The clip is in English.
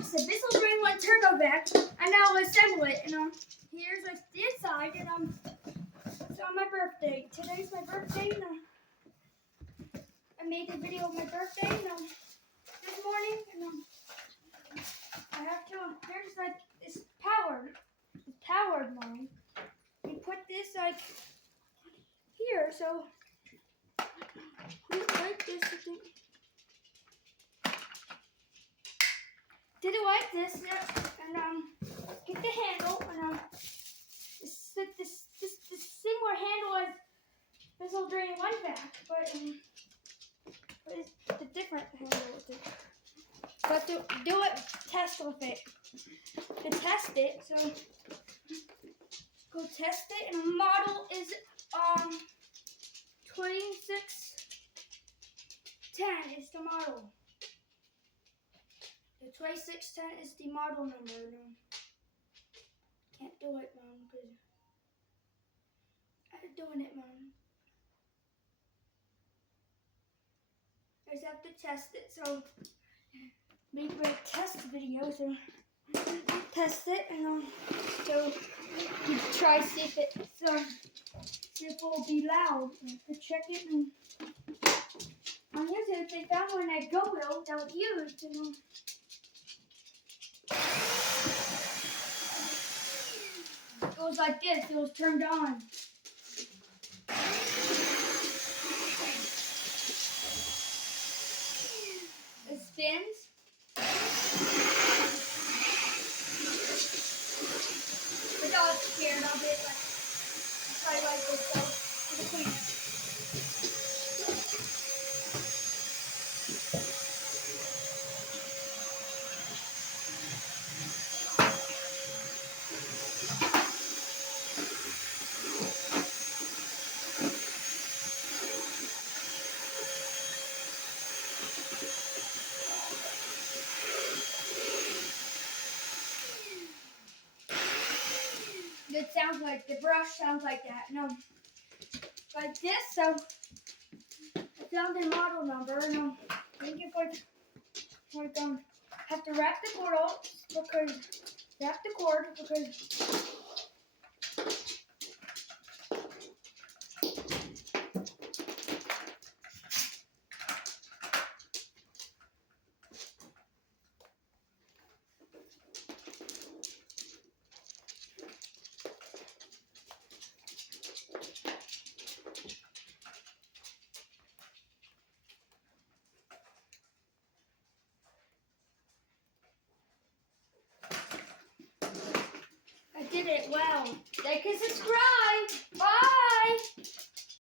It's a Bissell Green One Turbo Vac, and now I'll assemble it. And here's like the inside, and it's on my birthday. Today's my birthday, and I made a video of my birthday, and this morning, and I have to. Here's like it's powered one. You put this like here, so like this. I think. Did it like this, yeah, and get the handle, and this similar handle as Bissell Drain One Vac, but it's a different handle with it. But to do it, test with it. To test it, so go test it, and the model is 2610 is the model. The 2610 is the model number. No. Can't do it, Mom, because I'm doing it, Mom. I just have to test it, so make a test video, so test it, and so you try see if it will be loud. To check it, and on YouTube they found one at Goodwill that was used, and it was like this. It was turned on. It spins. But I was scared of it. Like, try like this though. To clean it. It sounds like the brush sounds like that. No, like this. So I found the model number, and I think it's like have to wrap the cord up because I did it well. Like and subscribe.